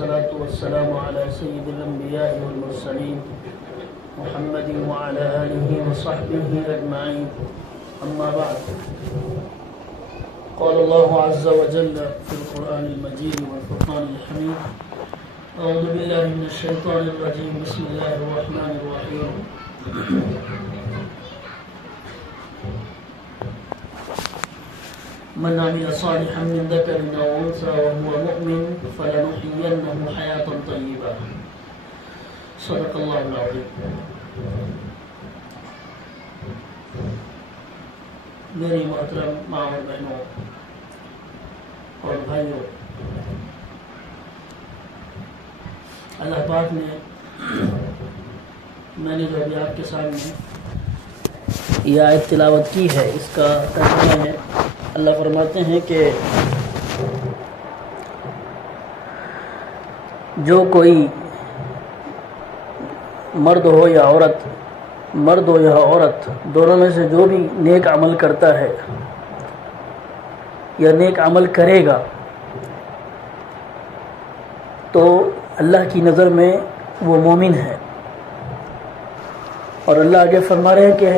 والصلاة والسلام على سيد الأنبياء والمرسلين محمد وعلى آله وصحبه أجمعين. أما بعد، قال الله عز وجل في القرآن المجيد والفرقان الحميد: أعوذ بالله من الشيطان الرجيم، بسم الله الرحمن الرحيم. من عمل صالحا من ذكر أو أنثى وهو مؤمن فلنحيينه حياة طيبة. صدق الله العظيم. میری محترم ماں اور بہنوں اور بھائیوں، اللہ پاک نے میں نے جو ابھی آپ کے سامنے یہ آیت تلاوت کی ہے، اس کا ترجمہ ہے. اللہ فرماتے ہیں کہ جو کوئی مرد ہو یا عورت دونوں میں سے جو بھی نیک عمل کرتا ہے یا نیک عمل کرے گا تو اللہ کی نظر میں وہ مومن ہے. اور اللہ آگے فرما رہے ہیں کہ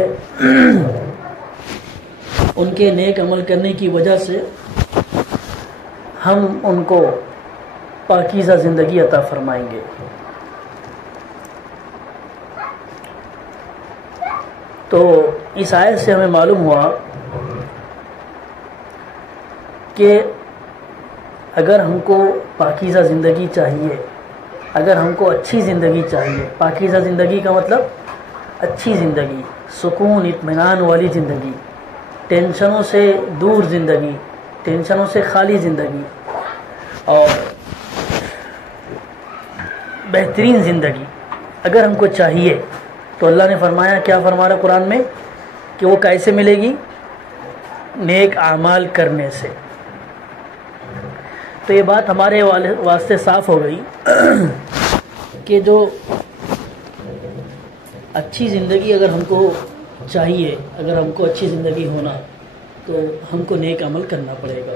ان کے نیک عمل کرنے کی وجہ سے ہم ان کو پاکیزہ زندگی عطا فرمائیں گے. تو اس آیت سے ہمیں معلوم ہوا کہ اگر ہم کو پاکیزہ زندگی چاہیے، اگر ہم کو اچھی زندگی چاہیے، پاکیزہ زندگی کا مطلب اچھی زندگی، سکون اطمینان والی زندگی، ٹینشنوں سے دور زندگی، ٹینشنوں سے خالی زندگی اور بہترین زندگی اگر ہم کو چاہیے تو اللہ نے فرمایا، کیا فرما رہا قرآن میں، کہ وہ کیسے ملے گی؟ نیک اعمال کرنے سے. تو یہ بات ہمارے واسطے صاف ہو گئی کہ جو اچھی زندگی اگر ہم کو چاہیے، اگر ہم کو اچھی زندگی ہونا تو ہم کو نیک عمل کرنا پڑے گا.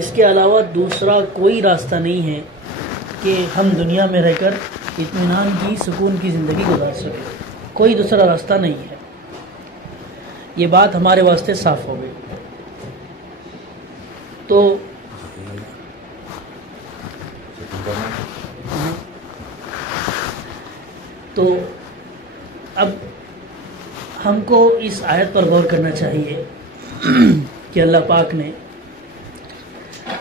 اس کے علاوہ دوسرا کوئی راستہ نہیں ہے کہ ہم دنیا میں رہ کر اطمینان کی، سکون کی زندگی گزار سکیں. کوئی دوسرا راستہ نہیں ہے. یہ بات ہمارے واسطے صاف ہو گئی. تو اب ہم کو اس آیت پر غور کرنا چاہیے کہ اللہ پاک نے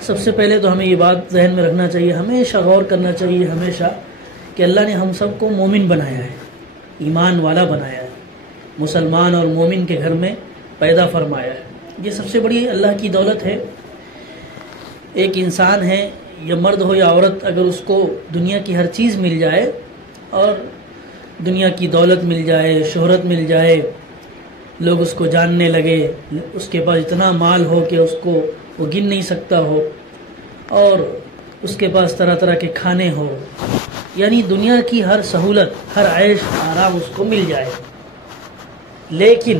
سب سے پہلے تو ہمیں یہ بات ذہن میں رکھنا چاہیے، ہمیشہ غور کرنا چاہیے ہمیشہ کہ اللہ نے ہم سب کو مومن بنایا ہے، ایمان والا بنایا ہے، مسلمان اور مومن کے گھر میں پیدا فرمایا ہے. یہ سب سے بڑی اللہ کی دولت ہے. ایک انسان ہے یا مرد ہو یا عورت، اگر اس کو دنیا کی ہر چیز مل جائے اور دنیا کی دولت مل جائے، شہرت مل جائے، لوگ اس کو جاننے لگے، اس کے پاس اتنا مال ہو کہ اس کو وہ گن نہیں سکتا ہو، اور اس کے پاس طرح طرح کے کھانے ہو، یعنی دنیا کی ہر سہولت، ہر عیش آرام اس کو مل جائے، لیکن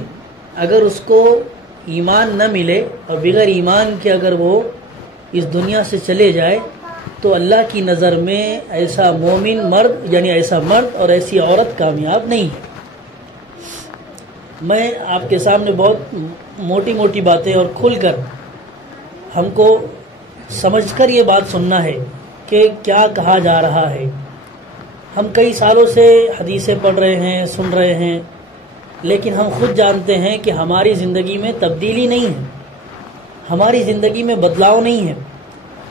اگر اس کو ایمان نہ ملے اور بغیر ایمان کے اگر وہ اس دنیا سے چلے جائے تو اللہ کی نظر میں ایسا مومن مرد، یعنی ایسا مرد اور ایسی عورت کامیاب نہیں ہے. میں آپ کے سامنے بہت موٹی موٹی باتیں اور کھل کر ہم کو سمجھ کر یہ بات سننا ہے کہ کیا کہا جا رہا ہے. ہم کئی سالوں سے حدیثیں پڑھ رہے ہیں، سن رہے ہیں، لیکن ہم خود جانتے ہیں کہ ہماری زندگی میں تبدیلی نہیں ہے، ہماری زندگی میں بدلاؤ نہیں ہے.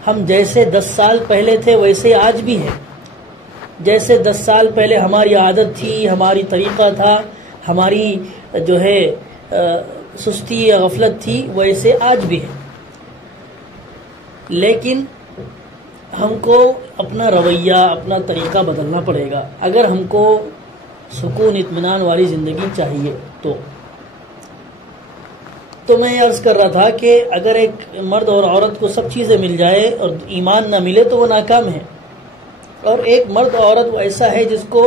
ہم جیسے 10 سال پہلے تھے ویسے آج بھی ہیں. جیسے 10 سال پہلے ہماری عادت تھی، ہماری طریقہ تھا، ہماری جو ہے سستی یا غفلت تھی، ویسے آج بھی ہے. لیکن ہم کو اپنا رویہ، اپنا طریقہ بدلنا پڑے گا اگر ہم کو سکون اطمینان والی زندگی چاہیے. تو میں عرض کر رہا تھا کہ اگر ایک مرد اور عورت کو سب چیزیں مل جائے اور ایمان نہ ملے تو وہ ناکام ہے. اور ایک مرد اور عورت ایسا ہے جس کو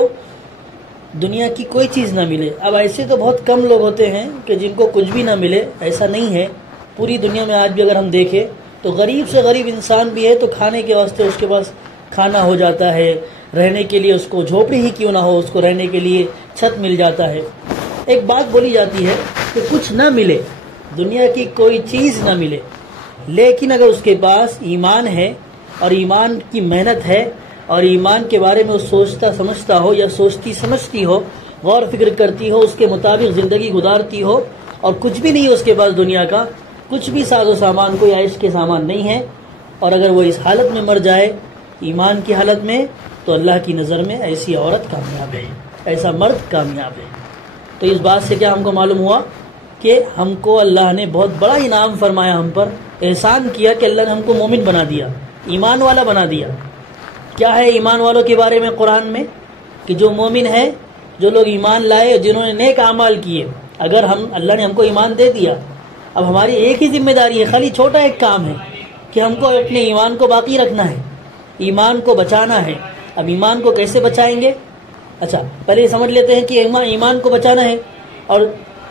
دنیا کی کوئی چیز نہ ملے. اب ایسے تو بہت کم لوگ ہوتے ہیں کہ جن کو کچھ بھی نہ ملے، ایسا نہیں ہے. پوری دنیا میں آج بھی اگر ہم دیکھیں تو غریب سے غریب انسان بھی ہے تو کھانے کے واسطے اس کے پاس کھانا ہو جاتا ہے، رہنے کے لیے اس کو جھوپڑی ہی کیوں نہ ہو اس کو رہنے کے لیے چھت مل جاتا ہے۔ ایک بات بولی جاتی ہے کہ کچھ نہ ملے، دنیا کی کوئی چیز نہ ملے، لیکن اگر اس کے پاس ایمان ہے اور ایمان کی محنت ہے اور ایمان کے بارے میں وہ سوچتا سمجھتا ہو یا سوچتی سمجھتی ہو، غور فکر کرتی ہو، اس کے مطابق زندگی گزارتی ہو، اور کچھ بھی نہیں ہے اس کے پاس دنیا کا، کچھ بھی ساز و سامان کوئی عیش کے سامان نہیں ہے، اور اگر وہ اس حالت میں مر جائے ایمان کی حالت میں، تو اللہ کی نظر میں ایسی عورت کامیاب ہے، ایسا مرد کامیاب ہے۔ تو اس بات سے کیا ہم کو معلوم ہوا کہ ہم کو اللہ نے بہت بڑا انعام فرمایا، ہم پر احسان کیا کہ اللہ نے ہم کو مومن بنا دیا، ایمان والا بنا دیا۔ کیا ہے ایمان والوں کے بارے میں قرآن میں؟ کہ جو مومن ہے، جو لوگ ایمان لائے، جنہوں نے نیک اعمال کیے، اگر اللہ نے ہم کو ایمان دے دیا، اب ہماری ایک ہی ذمہ داری ہے، خالی چھوٹا ایک کام ہے کہ ہم کو اپنے ایمان کو باقی رکھنا ہے، ایمان کو بچانا ہے۔ اب ایمان کو کیسے بچائیں گے؟ اچھا، پہلے یہ سمجھ لیتے ہیں کہ ایمان کو بچانا ہے، اور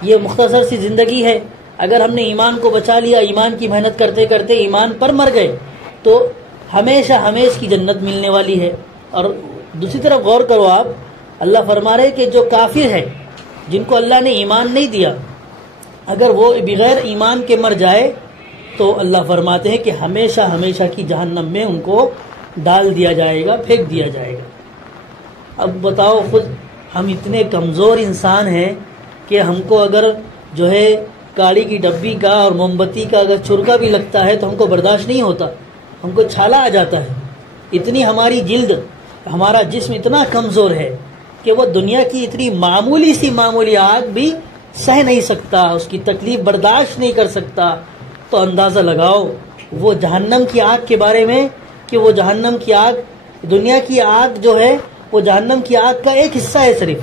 یہ مختصر سی زندگی ہے۔ اگر ہم نے ایمان کو بچا لیا، ایمان کی محنت کرتے کرتے ایمان پر مر گئے، تو ہمیشہ ہمیش کی جنت ملنے والی ہے۔ اور دوسری طرف غور کرو آپ، اللہ فرما رہے کہ جو کافر ہے، جن کو اللہ نے ایمان نہیں دیا، اگر وہ بغیر ایمان کے مر جائے تو اللہ فرماتے ہیں کہ ہمیشہ ہمیشہ کی جہنم میں ان کو ڈال دیا جائے گا، پھینک دیا جائے گا۔ اب بتاؤ خود، ہم اتنے کمزور انسان ہیں کہ ہم کو اگر جو ہے کاڑی کی ڈبی کا اور موم بتی کا اگر چرکا بھی لگتا ہے تو ہم کو برداشت نہیں ہوتا، ہم کو چھالا آ جاتا ہے۔ اتنی ہماری جلد، ہمارا جسم اتنا کمزور ہے کہ وہ دنیا کی اتنی معمولی آگ بھی سہ نہیں سکتا، اس کی تکلیف برداشت نہیں کر سکتا۔ تو اندازہ لگاؤ وہ جہنم کی آگ کے بارے میں، کہ وہ جہنم کی آگ، دنیا کی آگ جو ہے وہ جہنم کی آگ کا ایک حصہ ہے صرف،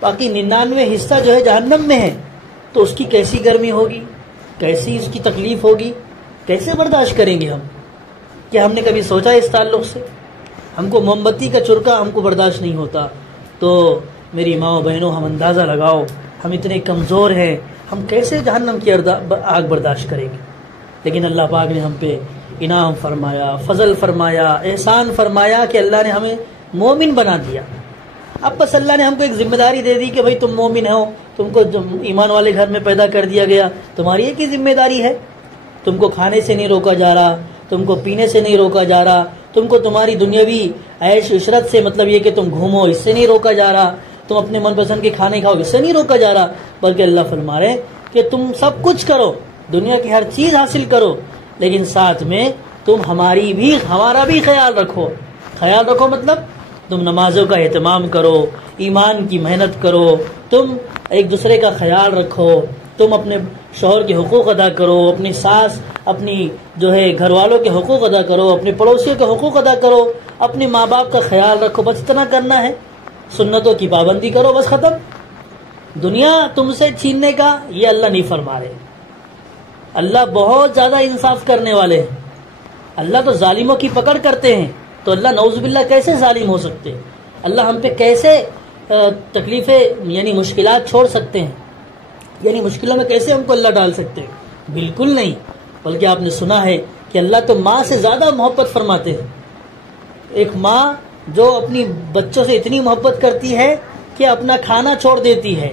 باقی 99 حصہ جو ہے جہنم میں ہے۔ تو اس کی کیسی گرمی ہوگی، کیسی اس کی تکلیف ہوگی، کیسے برداشت کریں گے ہم؟ کیا ہم نے کبھی سوچا اس تعلق سے؟ ہم کو موم بتی کا چرکا ہم کو برداشت نہیں ہوتا، تو میری ماں بہنوں ہم اندازہ لگاؤ ہم اتنے کمزور ہیں، ہم کیسے جہنم کی آگ برداشت کریں گے؟ لیکن اللہ پاک نے ہم پہ انعام فرمایا، فضل فرمایا، احسان فرمایا کہ اللہ نے ہمیں مومن بنا دیا۔ اب بس اللہ نے ہم کو ایک ذمہ داری دے دی کہ بھئی تم مومن ہو، تم کو ایمان والے گھر میں پیدا کر دیا گیا، تمہاری ایک ہی ذمہ داری ہے، تم کو کھانے سے نہیں روکا جا رہا، تم کو پینے سے نہیں روکا جا رہا، تم کو تمہاری دنیاوی عیش عشرت سے، مطلب یہ کہ تم گھومو، اس سے نہیں روکا جا رہا، تم اپنے من پسند کے کھانے کھاؤ، اس سے نہیں روکا جا رہا، بلکہ اللہ فرما رہے کہ تم سب کچھ کرو، دنیا کی ہر چیز حاصل کرو، لیکن ساتھ میں تم ہمارا بھی خیال رکھو۔ خیال رکھو مطلب تم نمازوں کا اہتمام کرو، ایمان کی محنت کرو، تم ایک دوسرے کا خیال رکھو، تم اپنے شوہر کے حقوق ادا کرو، اپنی ساس، اپنی جو ہے گھر والوں کے حقوق ادا کرو، اپنے پڑوسیوں کے حقوق ادا کرو، اپنے ماں باپ کا خیال رکھو، بس اتنا کرنا ہے۔ سنتوں کی پابندی کرو، بس ختم۔ دنیا تم سے چھیننے کا یہ اللہ نہیں فرما رہے۔ اللہ بہت زیادہ انصاف کرنے والے ہیں، اللہ تو ظالموں کی پکڑ کرتے ہیں، تو اللہ نعوذ باللہ کیسے ظالم ہو سکتے؟ اللہ ہم پہ کیسے تکلیفیں یعنی مشکلات چھوڑ سکتے ہیں؟ یعنی مشکلوں میں کیسے ہم کو اللہ ڈال سکتے ہیں؟ بالکل نہیں، بلکہ آپ نے سنا ہے کہ اللہ تو ماں سے زیادہ محبت فرماتے ہیں۔ ایک ماں جو اپنی بچوں سے اتنی محبت کرتی ہے کہ اپنا کھانا چھوڑ دیتی ہے۔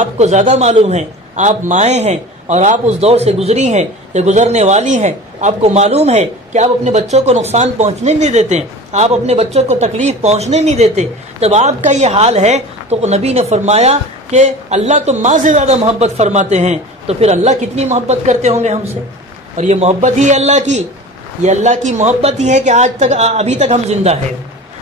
آپ کو زیادہ معلوم ہے، آپ مائیں ہیں اور آپ اس دور سے گزری ہیں یا گزرنے والی ہیں، آپ کو معلوم ہے کہ آپ اپنے بچوں کو نقصان پہنچنے نہیں دیتے، آپ اپنے بچوں کو تکلیف پہنچنے نہیں دیتے۔ جب آپ کا یہ حال ہے تو نبی نے فرمایا کہ اللہ تو ماں سے زیادہ محبت فرماتے ہیں، تو پھر اللہ کتنی محبت کرتے ہوں گے ہم سے؟ اور یہ محبت ہی ہے اللہ کی، یہ اللہ کی محبت ہی ہے کہ آج تک ابھی تک ہم زندہ ہیں،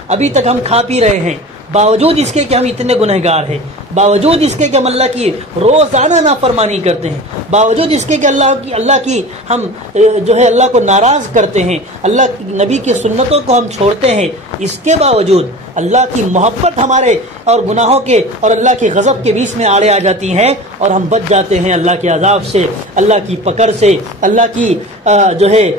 ابھی تک ہم کھا پی رہے ہیں، باوجود اس کے کہ ہم اتنے گنہگار ہیں، باوجود اس کے کہ ہم اللہ کی روزانہ نافرمانی کرتے ہیں، باوجود اس کے کہ اللہ کی ہم جو ہے اللہ کو ناراض کرتے ہیں، اللہ نبی کی سنتوں کو ہم چھوڑتے ہیں، اس کے باوجود اللہ کی محبت ہمارے اور گناہوں کے اور اللہ کے غضب کے بیچ میں آڑے آ جاتی ہیں، اور ہم بچ جاتے ہیں اللہ کے عذاب سے، اللہ کی پکڑ سے، اللہ کی جو ہے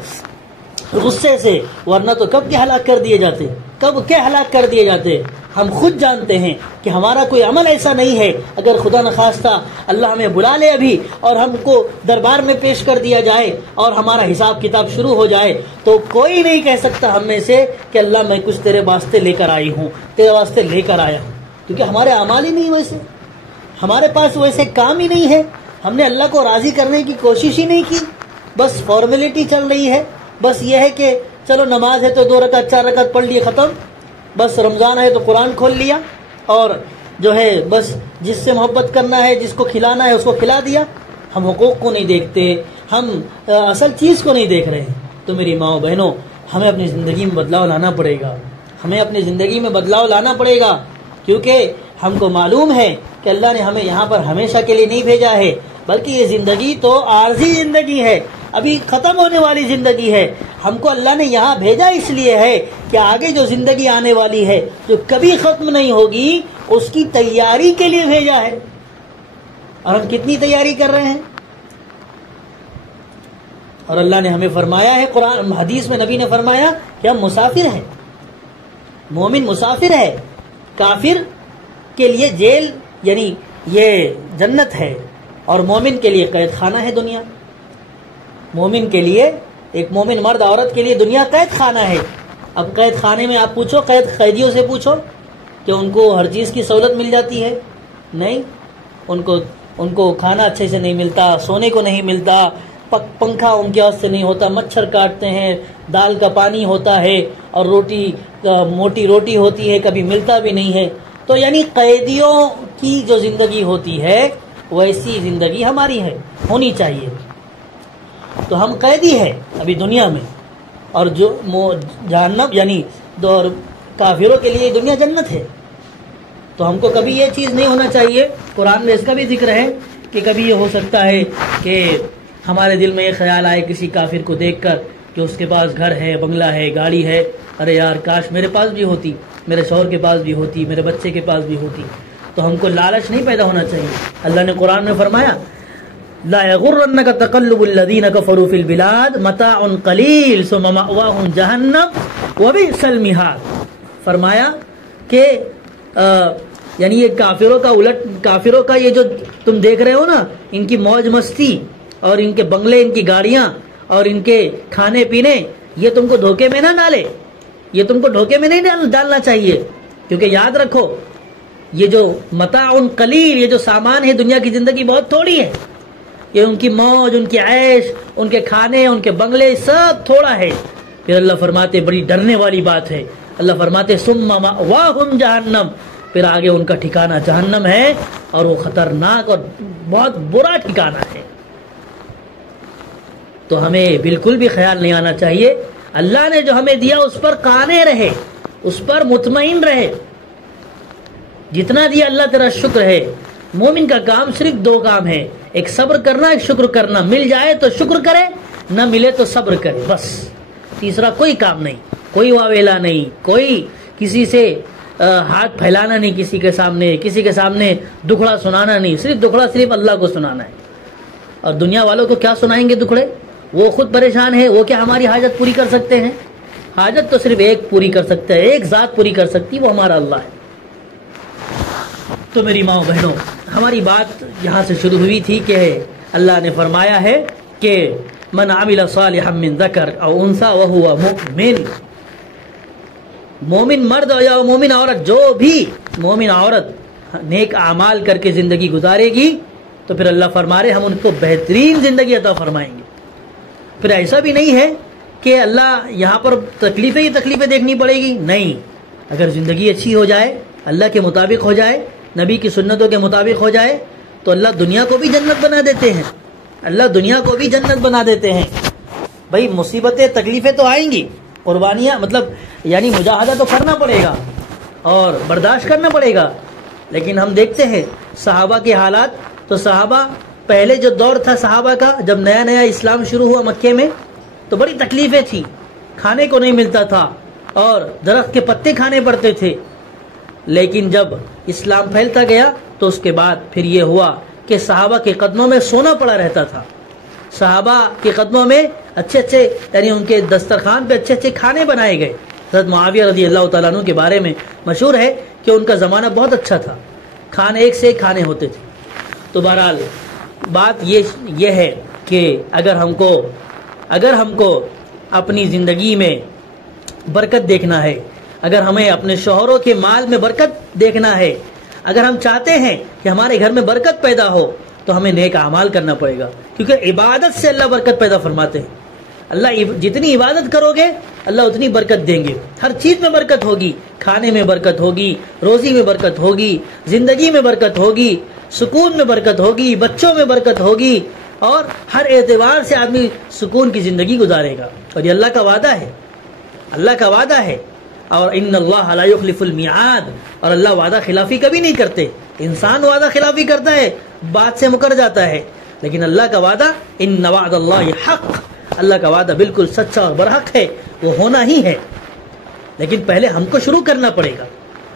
غصے سے، ورنہ تو کب کے ہلاک کر دیے جاتے، کب کے ہلاک کر دیے جاتے۔ ہم خود جانتے ہیں کہ ہمارا کوئی عمل ایسا نہیں ہے، اگر خدا نخواستہ اللہ ہمیں بلا لے ابھی اور ہم کو دربار میں پیش کر دیا جائے اور ہمارا حساب کتاب شروع ہو جائے، تو کوئی نہیں کہہ سکتا ہم میں سے کہ اللہ میں کچھ تیرے واسطے لے کر آئی ہوں، تیرے واسطے لے کر آیا ہوں، کیونکہ ہمارے اعمال ہی نہیں ویسے، ہمارے پاس ویسے کام ہی نہیں ہے، ہم نے اللہ کو راضی کرنے کی کوشش ہی نہیں کی، بس فارمیلٹی چل رہی ہے، بس یہ ہے کہ چلو نماز ہے تو 2 رکعت 4 رکعت پڑھ لیے ختم، بس رمضان ہے تو قرآن کھول لیا، اور جو ہے بس جس سے محبت کرنا ہے، جس کو کھلانا ہے اس کو کھلا دیا، ہم حقوق کو نہیں دیکھتے، ہم اصل چیز کو نہیں دیکھ رہے ہیں۔ تو میری ماں بہنوں، ہمیں اپنی زندگی میں بدلاؤ لانا پڑے گا، ہمیں اپنی زندگی میں بدلاؤ لانا پڑے گا، کیونکہ ہم کو معلوم ہے کہ اللہ نے ہمیں یہاں پر ہمیشہ کے لیے نہیں بھیجا ہے، بلکہ یہ زندگی تو عارضی زندگی ہے، ابھی ختم ہونے والی زندگی ہے۔ ہم کو اللہ نے یہاں بھیجا اس لیے ہے کہ آگے جو زندگی آنے والی ہے، جو کبھی ختم نہیں ہوگی، اس کی تیاری کے لیے بھیجا ہے۔ اور ہم کتنی تیاری کر رہے ہیں؟ اور اللہ نے ہمیں فرمایا ہے، قرآن حدیث میں نبی نے فرمایا کہ ہم مسافر ہیں، مومن مسافر ہے، کافر کے لیے جیل یعنی یہ جنت ہے، اور مومن کے لیے قید خانہ ہے دنیا۔ مومن کے لیے، ایک مومن مرد عورت کے لیے دنیا قید خانہ ہے۔ اب قید خانے میں آپ پوچھو، قیدیوں سے پوچھو کہ ان کو ہر چیز کی سہولت مل جاتی ہے؟ نہیں، ان کو کھانا اچھے سے نہیں ملتا، سونے کو نہیں ملتا، پنکھا ان کے واسطے نہیں ہوتا، مچھر کاٹتے ہیں، دال کا پانی ہوتا ہے، اور روٹی موٹی روٹی ہوتی ہے، کبھی ملتا بھی نہیں ہے۔ تو یعنی قیدیوں کی جو زندگی ہوتی ہے ویسی زندگی ہماری ہے، ہونی چاہیے۔ تو ہم قیدی ہیں ابھی دنیا میں، اور جو جہنم یعنی کافروں کے لیے دنیا جنت ہے۔ تو ہم کو کبھی یہ چیز نہیں ہونا چاہیے، قرآن میں اس کا بھی ذکر ہے کہ کبھی یہ ہو سکتا ہے کہ ہمارے دل میں یہ خیال آئے کسی کافر کو دیکھ کر کہ اس کے پاس گھر ہے، بنگلہ ہے، گاڑی ہے، ارے یار کاش میرے پاس بھی ہوتی، میرے شوہر کے پاس بھی ہوتی، میرے بچے کے پاس بھی ہوتی۔ تو ہم کو لالچ نہیں پیدا ہونا چاہیے۔ اللہ نے قرآن میں فرمایا لا یغرنک تقلب الذین کفروا فی البلاد متاع قلیل ثم مأواہم جہنم وبئس المہاد۔ فرمایا کہ یعنی یہ کافروں کا یہ جو تم دیکھ رہے ہو نا، ان کی موج مستی اور ان کے بنگلے، ان کی گاڑیاں اور ان کے کھانے پینے، یہ تم کو دھوکے میں نہ ڈالے، یہ تم کو دھوکے میں نہیں ڈالنا چاہیے، کیونکہ یاد رکھو یہ جو متاع قلیل، یہ جو سامان ہے دنیا کی زندگی بہت تھوڑی ہے، یہ ان کی موج، ان کی عیش، ان کے کھانے، ان کے بنگلے سب تھوڑا ہے۔ پھر اللہ فرماتے بڑی ڈرنے والی بات ہے، اللہ فرماتے ثم مأواہم جہنم، پھر آگے ان کا ٹھکانہ جہنم ہے، اور وہ خطرناک اور بہت برا ٹھکانہ ہے۔ تو ہمیں بالکل بھی خیال نہیں آنا چاہیے، اللہ نے جو ہمیں دیا اس پر قانع رہے، اس پر مطمئن رہے، جتنا دیا اللہ تیرا شکر ہے۔ مومن کا کام صرف 2 کام ہے، ایک صبر کرنا، ایک شکر کرنا، مل جائے تو شکر کرے، نہ ملے تو صبر کرے، بس تیسرا کوئی کام نہیں، کوئی واویلا نہیں، کوئی کسی سے ہاتھ پھیلانا نہیں، کسی کے سامنے دکھڑا سنانا نہیں، دکھڑا صرف اللہ کو سنانا ہے۔ اور دنیا والوں کو کیا سنائیں گے دکھڑے؟ وہ خود پریشان ہے، وہ کیا ہماری حاجت پوری کر سکتے ہیں؟ حاجت تو صرف ایک پوری کر سکتا ہے، ایک ذات پوری کر سکتی، وہ ہمارا اللہ ہے۔ تو میری ماں بہنوں، ہماری بات یہاں سے شروع ہوئی تھی کہ اللہ نے فرمایا ہے کہ من عمل صالحا من ذکر او انثى وهو مؤمن، مومن مرد یا مومن عورت، جو بھی مومن عورت نیک اعمال کر کے زندگی گزارے گی تو پھر اللہ فرما رہے ہم ان کو بہترین زندگی عطا فرمائیں گے۔ پھر ایسا بھی نہیں ہے کہ اللہ یہاں پر تکلیفیں ہی تکلیفیں دیکھنی پڑے گی، نہیں، اگر زندگی اچھی ہو جائے، اللہ کے مطابق ہو جائے، نبی کی سنتوں کے مطابق ہو جائے، تو اللہ دنیا کو بھی جنت بنا دیتے ہیں، اللہ دنیا کو بھی جنت بنا دیتے ہیں۔ بھائی مصیبتیں تکلیفیں تو آئیں گی، قربانیاں یعنی مجاہدہ تو کرنا پڑے گا اور برداشت کرنا پڑے گا، لیکن ہم دیکھتے ہیں صحابہ کے حالات، تو صحابہ پہلے جو دور تھا صحابہ کا، جب نیا نیا اسلام شروع ہوا مکے میں، تو بڑی تکلیفیں تھی، کھانے کو نہیں ملتا تھا اور درخت کے پتے کھانے پڑتے تھے، لیکن جب اسلام پھیلتا گیا تو اس کے بعد پھر یہ ہوا کہ صحابہ کے قدموں میں سونا پڑا رہتا تھا، صحابہ کے قدموں میں اچھے یعنی ان کے دسترخوان پہ اچھے کھانے بنائے گئے، حضرت معاویہ رضی اللہ تعالیٰ عنہ کے بارے میں مشہور ہے کہ ان کا زمانہ بہت اچھا تھا، کھانے ایک سے ایک کھانے ہوتے تھے. تو بہرحال بات یہ ہے کہ اگر ہم کو اپنی زندگی میں برکت دیکھنا ہے، اگر ہمیں اپنے شوہروں کے مال میں برکت دیکھنا ہے، اگر ہم چاہتے ہیں کہ ہمارے گھر میں برکت پیدا ہو تو ہمیں نیک اعمال کرنا پڑے گا، کیونکہ عبادت سے اللہ برکت پیدا فرماتے ہیں. اللہ جتنی عبادت کرو گے اللہ اتنی برکت دیں گے. ہر چیز میں برکت ہوگی، کھانے میں برکت ہوگی، روزی میں برکت ہوگی، زندگی میں برکت ہوگی، سکون میں برکت ہوگی، بچوں میں برکت ہوگی، اور ہر اعتبار سے آدمی سکون کی زندگی گزارے گا. اور یہ اللہ کا وعدہ ہے، اللہ کا وعدہ ہے. اور ان اللہ لا یخلف المیعاد، اور اللہ وعدہ خلافی کبھی نہیں کرتے. انسان وعدہ خلافی کرتا ہے، بات سے مکر جاتا ہے، لیکن اللہ کا وعدہ ان وعد اللہ حق، اللہ کا وعدہ بالکل سچا اور برحق ہے، وہ ہونا ہی ہے. لیکن پہلے ہم کو شروع کرنا پڑے گا،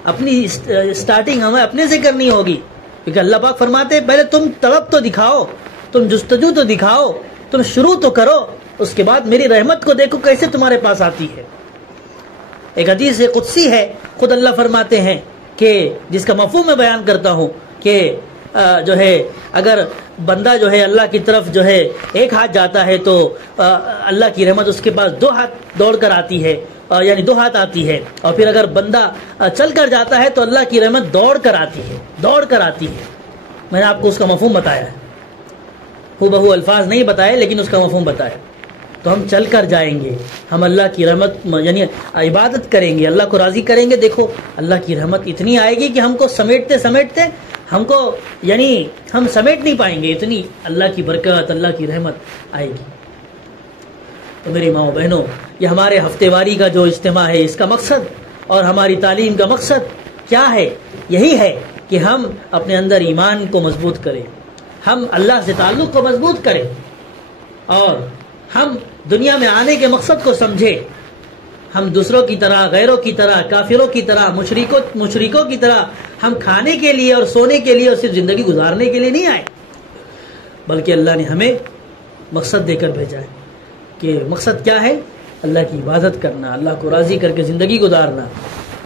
اپنی سٹارٹنگ ہمیں اپنے سے کرنی ہوگی. کیونکہ اللہ پاک فرماتے ہیں پہلے تم طلب تو دکھاؤ، تم جستجو تو دکھاؤ، تم شروع تو کرو، اس کے بعد میری رحمت کو دیکھو کیسے تمہارے پاس آتی ہے. ایک حدیث قدسی ہے، خود اللہ فرماتے ہیں کہ جس کا مفہوم میں بیان کرتا ہوں کہ جو ہے اگر بندہ جو ہے اللہ کی طرف جو ہے ایک ہاتھ جاتا ہے تو اللہ کی رحمت اس کے پاس 2 ہاتھ دوڑ کر آتی ہے، یعنی 2 ہاتھ آتی ہے. اور پھر اگر بندہ چل کر جاتا ہے تو اللہ کی رحمت دوڑ کر آتی ہے. میں نے آپ کو اس کا مفہوم بتایا ہے، بہو الفاظ نہیں بتائے لیکن اس کا مفہوم بتایا. تو ہم چل کر جائیں گے، ہم اللہ کی رحمت یعنی عبادت کریں گے، اللہ کو راضی کریں گے. دیکھو اللہ کی رحمت اتنی آئے گی کہ ہم کو سمیٹتے ہم کو یعنی ہم سمیٹ نہیں پائیں گے، اتنی اللہ کی برکت، اللہ کی رحمت آئے گی. تو میری ماں بہنوں، یہ ہمارے ہفتے واری کا جو اجتماع ہے اس کا مقصد اور ہماری تعلیم کا مقصد کیا ہے؟ یہی ہے کہ ہم اپنے اندر ایمان کو مضبوط کریں، ہم اللہ سے تعلق کو مضبوط کریں، اور ہم دنیا میں آنے کے مقصد کو سمجھیں. ہم دوسروں کی طرح، غیروں کی طرح، کافروں کی طرح، مشرکوں کی طرح ہم کھانے کے لیے اور سونے کے لیے اور صرف زندگی گزارنے کے لیے نہیں آئے، بلکہ اللہ نے ہمیں مقصد دے کر بھیجا ہے. کہ مقصد کیا ہے؟ اللہ کی عبادت کرنا، اللہ کو راضی کر کے زندگی گزارنا،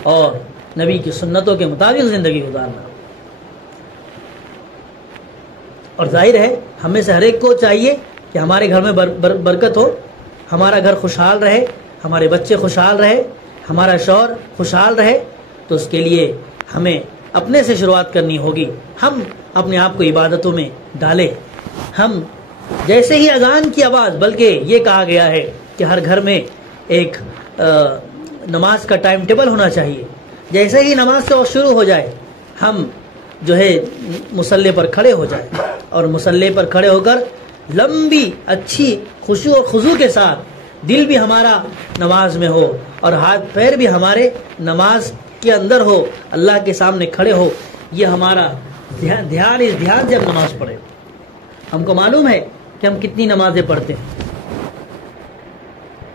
اور نبی کی سنتوں کے مطابق زندگی گزارنا. اور ظاہر ہے ہم میں سے ہر ایک کو چاہیے کہ ہمارے گھر میں برکت ہو، ہمارا گھر خوشحال رہے، ہمارے بچے خوشحال رہے، ہمارا شوہر خوشحال رہے. تو اس کے لیے ہمیں اپنے سے شروعات کرنی ہوگی. ہم اپنے آپ کو عبادتوں میں ڈالیں. ہم جیسے ہی اذان کی آواز، بلکہ یہ کہا گیا ہے کہ ہر گھر میں ایک نماز کا ٹائم ٹیبل ہونا چاہیے. جیسے ہی نماز سے شروع ہو جائے ہم جو ہے مصلی پر کھڑے ہو جائیں، اور مصلی پر کھڑے ہو کر لمبی اچھی خشوع اور خضوع کے ساتھ دل بھی ہمارا نماز میں ہو اور ہاتھ پیر بھی ہمارے نماز کے اندر ہو، اللہ کے سامنے کھڑے ہو. یہ ہمارا دھیان سے ہم نماز پڑھیں. ہم کو معلوم ہے کہ ہم کتنی نمازیں پڑھتے ہیں،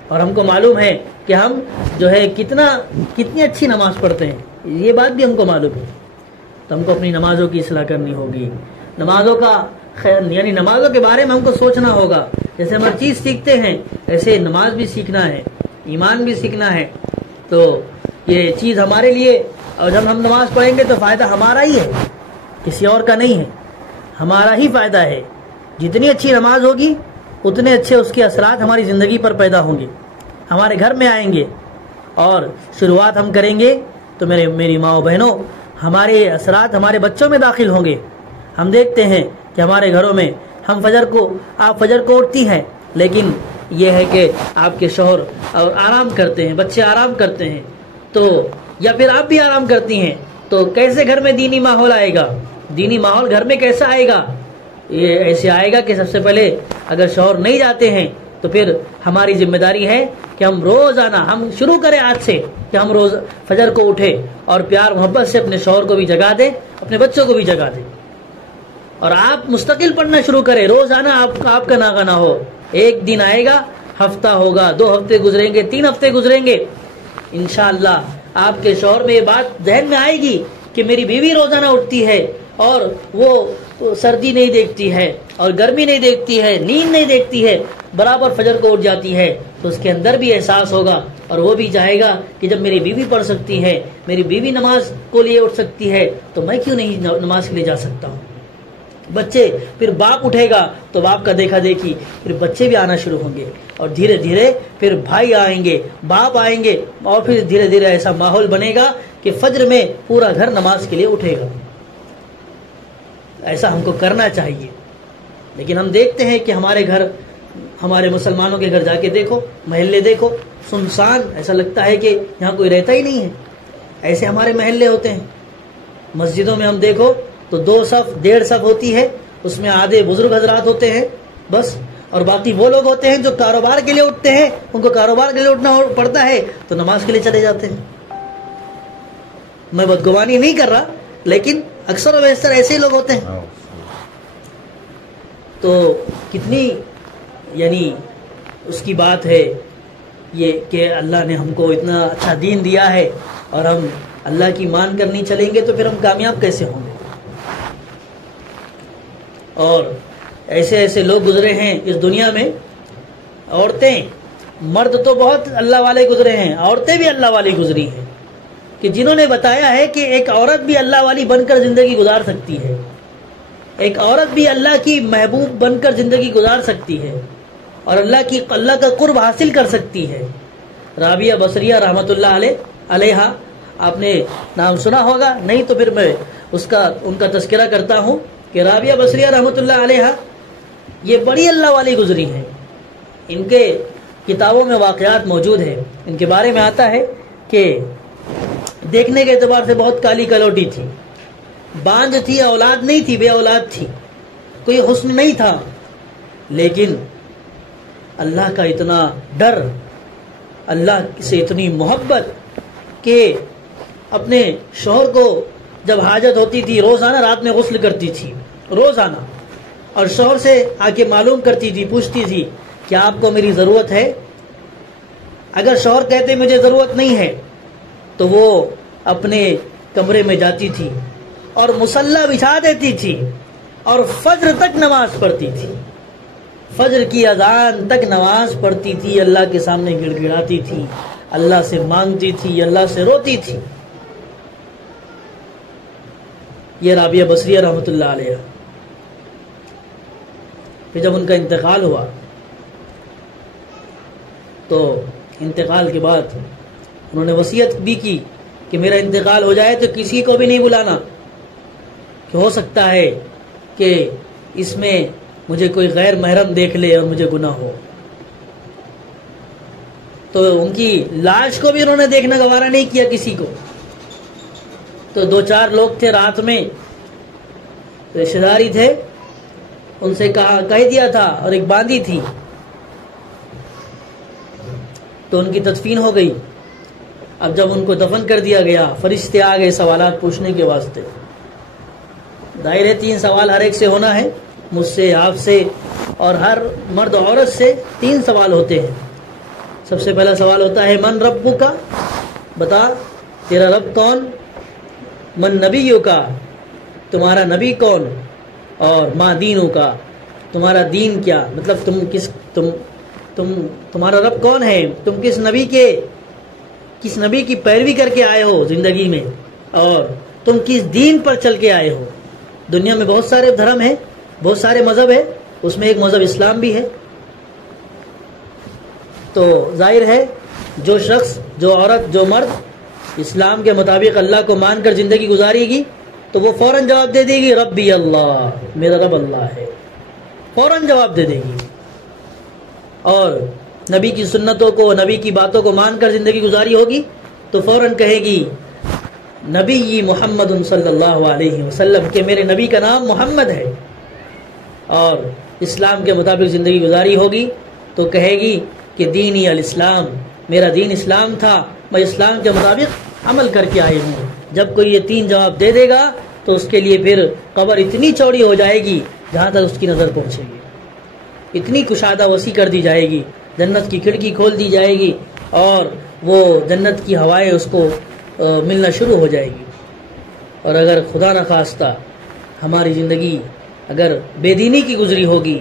اور ہم کو معلوم ہے کہ ہم جو ہے کتنی اچھی نماز پڑھتے ہیں، یہ بات بھی ہم کو معلوم ہے. تو ہم کو اپنی نمازوں کی اصلاح کرنی ہوگی، نمازوں کا یعنی نمازوں کے بارے میں ہم کو سوچنا ہوگا. جیسے ہم ہر چیز سیکھتے ہیں ایسے نماز بھی سیکھنا ہے، ایمان بھی سیکھنا ہے. تو یہ چیز ہمارے لیے، اور جب ہم نماز پڑھیں گے تو فائدہ ہمارا ہی ہے، کسی اور کا نہیں ہے، ہمارا ہی فائدہ ہے. جتنی اچھی نماز ہوگی اتنے اچھے اس کے اثرات ہماری زندگی پر پیدا ہوں گے، ہمارے گھر میں آئیں گے. اور شروعات ہم کریں گے تو میری ماں و بہنوں، ہمارے اثرات ہمارے بچوں میں داخل ہوں گے. ہم دیکھتے ہیں کہ ہمارے گھروں میں آپ فجر کو اٹھتی ہیں، لیکن یہ ہے کہ آپ کے شوہر آرام کرتے ہیں، بچے آرام کرتے ہیں، تو یا پھر آپ بھی آرام کرتی ہیں. تو کیسے گھر میں دینی ماحول آئے گا؟ دینی ماحول گھر میں کیسا آئے گا؟ یہ ایسے آئے گا کہ سب سے پہلے اگر شوہر نہیں جاتے ہیں تو پھر ہماری ذمہ داری ہے کہ ہم روزانہ ہم شروع کریں آج سے کہ ہم روز فجر کو اٹھیں اور پیار محبت سے اپنے شوہر کو بھی جگا دیں، اپنے بچوں کو بھی جگا دیں. اور آپ مستقل پڑھنا شروع کریں، روزانہ آپ کا ناغہ نہ ہو. ایک دن آئے گا، ہفتہ ہوگا، 2 ہفتے گزریں گے، 3 ہفتے گزریں گے، انشاءاللہ آپ کے شوہر میں یہ بات ذہن میں آئے گی کہ میری بیوی روزانہ اٹھتی ہے اور وہ سردی نہیں دیکھتی ہے اور گرمی نہیں دیکھتی ہے، نیند نہیں دیکھتی ہے، برابر فجر کو اٹھ جاتی ہے تو اس کے اندر بھی احساس ہوگا اور وہ بھی چاہے گا کہ جب میری بیوی پڑھ سکتی ہے، میری بیوی نماز کو لیے اٹھ سکتی ہے تو میں کیوں نہیں نماز کے لیے جا سکتا ہوں۔ بچے، پھر باپ اٹھے گا تو باپ کا دیکھا دیکھی پھر بچے بھی آنا شروع ہوں گے اور دھیرے دھیرے پھر بھائی آئیں گے، باپ آئیں گے اور پھر دھیرے دھیرے ایسا ماحول بنے گا کہ فجر میں پورا گھر نماز کے لیے اٹھے گا۔ ایسا ہم کو کرنا چاہیے، لیکن ہم دیکھتے ہیں کہ ہمارے گھر، ہمارے مسلمانوں کے گھر جا کے دیکھو، محلے دیکھو، سنسان، ایسا لگتا ہے کہ یہاں کوئی رہتا ہی نہیں ہے۔ ایسے ہمارے محلے ہوتے ہیں۔ مسجدوں میں ہم دیکھو تو 2 صف 1.5 صف ہوتی ہے، اس میں آدھے بزرگ حضرات ہوتے ہیں بس، اور باقی وہ لوگ ہوتے ہیں جو کاروبار کے لیے اٹھتے ہیں، ان کو کاروبار کے لیے اٹھنا پڑتا ہے تو نماز کے لیے چلے جاتے ہیں۔ میں بدگمانی نہیں کر رہا، لیکن اکثر و بیشتر ایسے ہی لوگ ہوتے ہیں۔ تو کتنی یعنی اس کی بات ہے یہ کہ اللہ نے ہم کو اتنا اچھا دین دیا ہے اور ہم اللہ کی مان کر نہیں چلیں گے تو پھر ہم کامیاب کیسے ہوں گے؟ اور ایسے ایسے لوگ گزرے ہیں اس دنیا میں، عورتیں، مرد تو بہت اللہ والے گزرے ہیں، عورتیں بھی اللہ والی گزری ہیں کہ جنہوں نے بتایا ہے کہ ایک عورت بھی اللہ والی بن کر زندگی گزار سکتی ہے، ایک عورت بھی اللہ کی محبوب بن کر زندگی گزار سکتی ہے اور اللہ کا قرب حاصل کر سکتی ہے۔ رابعہ بصریہ رحمۃ اللہ علیہ، آپ نے نام سنا ہوگا، نہیں تو پھر میں ان کا تذکرہ کرتا ہوں کہ رابعہ بصریہ رحمۃ اللہ علیہ یہ بڑی اللہ والی گزری ہیں۔ ان کے کتابوں میں واقعات موجود ہیں، ان کے بارے میں آتا ہے کہ دیکھنے کے اعتبار سے بہت کالی کلوٹی تھی، بانجھ تھی، اولاد نہیں تھی، بے اولاد تھی، کوئی حسن نہیں تھا، لیکن اللہ کا اتنا ڈر، اللہ سے اتنی محبت کہ اپنے شوہر کو جب حاجت ہوتی تھی روزانہ رات میں غسل کرتی تھی، روزانہ، اور شوہر سے آ کے معلوم کرتی تھی، پوچھتی تھی کیا آپ کو میری ضرورت ہے؟ اگر شوہر کہتے مجھے ضرورت نہیں ہے تو وہ اپنے کمرے میں جاتی تھی اور مصلی بچھا دیتی تھی اور فجر تک نماز پڑھتی تھی، فجر کی اذان تک نماز پڑھتی تھی، اللہ کے سامنے گڑ گڑاتی تھی، اللہ سے مانگتی تھی، اللہ سے روتی تھی۔ یہ رابعہ بصریہ رحمۃ اللہ علیہ۔ پھر جب ان کا انتقال ہوا تو انتقال کے بعد انہوں نے وصیت بھی کی کہ میرا انتقال ہو جائے تو کسی کو بھی نہیں بلانا، کہ ہو سکتا ہے کہ اس میں مجھے کوئی غیر محرم دیکھ لے اور مجھے گناہ ہو۔ تو ان کی لاش کو بھی انہوں نے دیکھنا گوارا نہیں کیا کسی کو۔ تو 2-4 لوگ تھے رات میں، رشتہ داری تھے، ان سے کہہ دیا تھا، اور ایک باندھی تھی، تو ان کی تدفین ہو گئی۔ اب جب ان کو دفن کر دیا گیا، فرشتے آ گئے سوالات پوچھنے کے واسطے۔ ظاہر ہے 3 سوال ہر ایک سے ہونا ہے، مجھ سے، آپ سے، اور ہر مرد عورت سے 3 سوال ہوتے ہیں۔ سب سے پہلا سوال ہوتا ہے من ربک، بتا تیرا رب کون، من نبیک، تمہارا نبی کون، اور ما دینک، تمہارا دین کیا، مطلب تمہارا رب کون ہے، تم کس نبی کی پیروی کر کے آئے ہو زندگی میں، اور تم کس دین پر چل کے آئے ہو۔ دنیا میں بہت سارے دھرم ہیں، بہت سارے مذہب ہیں، اس میں ایک مذہب اسلام بھی ہے۔ تو ظاہر ہے جو شخص، جو عورت، جو مرد اسلام کے مطابق اللہ کو مان کر زندگی گزارے گی تو وہ فوراً جواب دے دے گی ربی اللہ، میرا رب اللہ ہے، فوراً جواب دے دے گی۔ اور نبی کی سنتوں کو، نبی کی باتوں کو مان کر زندگی گزاری ہوگی تو فوراً کہے گی نبی محمد صلی اللہ علیہ وسلم، کہ میرے نبی کا نام محمد ہے۔ اور اسلام کے مطابق زندگی گزاری ہوگی تو کہے گی کہ دینی الاسلام، میرا دین اسلام تھا، میں اسلام کے مطابق عمل کر کے آئی ہوں۔ جب کوئی یہ 3 جواب دے دے گا تو اس کے لیے پھر قبر اتنی چوڑی ہو جائے گی جہاں تک اس کی نظر پہنچے گی، اتنی کشادہ وسیع کر دی جائے گی، جنت کی کھڑکی کھول دی جائے گی اور وہ جنت کی ہوائیں اس کو ملنا شروع ہو جائے گی۔ اور اگر خدا نخواستہ ہماری زندگی اگر بے دینی کی گزری ہوگی،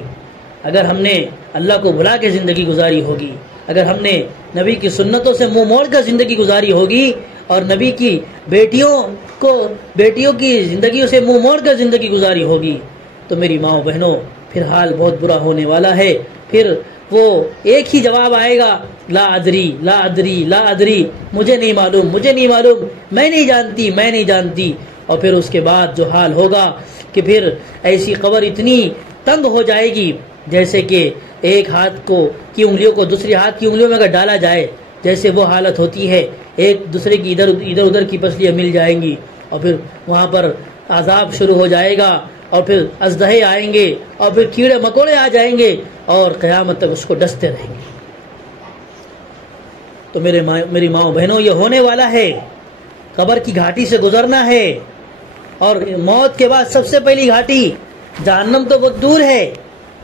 اگر ہم نے اللہ کو بھلا کے زندگی گزاری ہوگی، اگر ہم نے نبی کی سنتوں سے منہ موڑ کر زندگی گزاری ہوگی اور نبی کی بیٹیوں کی زندگیوں سے منہ موڑ کر زندگی گزاری ہوگی، تو میری ماں بہنوں پھر حال بہت برا ہونے والا ہے۔ پھر وہ ایک ہی جواب آئے گا، لا ادری لا ادری لا ادری، مجھے نہیں معلوم، مجھے نہیں معلوم، میں نہیں جانتی، میں نہیں جانتی۔ اور پھر اس کے بعد جو حال ہوگا کہ پھر ایسی قبر اتنی تنگ ہو جائے گی جیسے کہ ایک ہاتھ کی انگلیوں کو دوسری ہاتھ کی انگلیوں میں اگر ڈالا جائے، جیسے وہ حالت ہوتی ہے، ایک دوسرے کی ادھر ادھر کی پسلیاں مل جائیں گی، اور پھر وہاں پر عذاب شروع ہو جائے گا، اور پھر اژدہے آئیں گے، اور پھر کیڑے مکوڑے آ جائیں گے، اور قیامت تک اس کو ڈستے رہیں گے۔ تو میری ماں بہنوں، یہ ہونے والا ہے، قبر کی گھاٹی سے گزرنا ہے، اور موت کے بعد سب سے پہلی گھاٹی جہنم تو بہت دور ہے،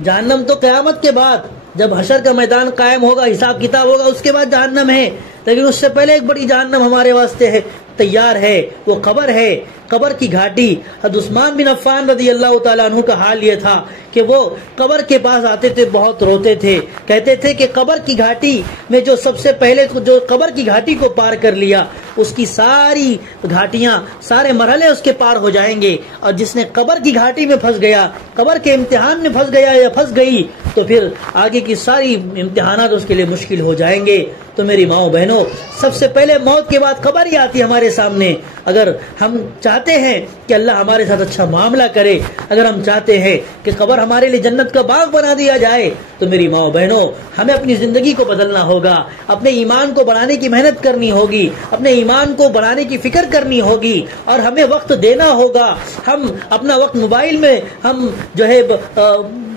جہنم تو قیامت کے بعد جب حشر کا میدان قائم ہوگا، حساب کتاب ہوگا، اس کے بعد جہنم ہے، لیکن اس سے پہلے ایک بڑی جہنم ہمارے واسطے ہے، تیار ہے، وہ قبر ہے، قبر کی گھاٹی۔ حضرت عثمان بن عفان رضی اللہ تعالیٰ عنہ کا حال یہ تھا کہ وہ قبر کے پاس آتے تھے، بہت روتے تھے، کہتے تھے کہ قبر کی گھاٹی میں جو سب سے پہلے جو قبر کی گھاٹی کو پار کر لیا، اس کی ساری گھاٹیاں، سارے مرحلے اس کے پار ہو جائیں گے، اور جس نے قبر کی گھاٹی میں پھنس گیا، قبر کے امتحان میں پھنس گیا یا پھنس گئی، تو پھر آگے کی ساری امتحانات اس کے لیے مشکل ہو جائیں گے۔ تو میری ماؤں بہنوں، سب سے پہلے موت کے بعد قبر ہی آتی ہمارے سامنے۔ اگر ہم چاہتے ہیں کہ اللہ ہمارے ساتھ اچھا معاملہ کرے، اگر ہم چاہتے ہیں کہ قبر ہمارے لیے جنت کا باغ بنا دیا جائے، تو میری ماؤں بہنوں، ہمیں اپنی زندگی کو بدلنا ہوگا، اپنے ایمان کو بڑھانے کی محنت کرنی ہوگی، اپنے ایمان کو بڑھانے کی فکر کرنی ہوگی، اور ہمیں وقت دینا ہوگا۔ ہم اپنا وقت موبائل میں ہم جو ہے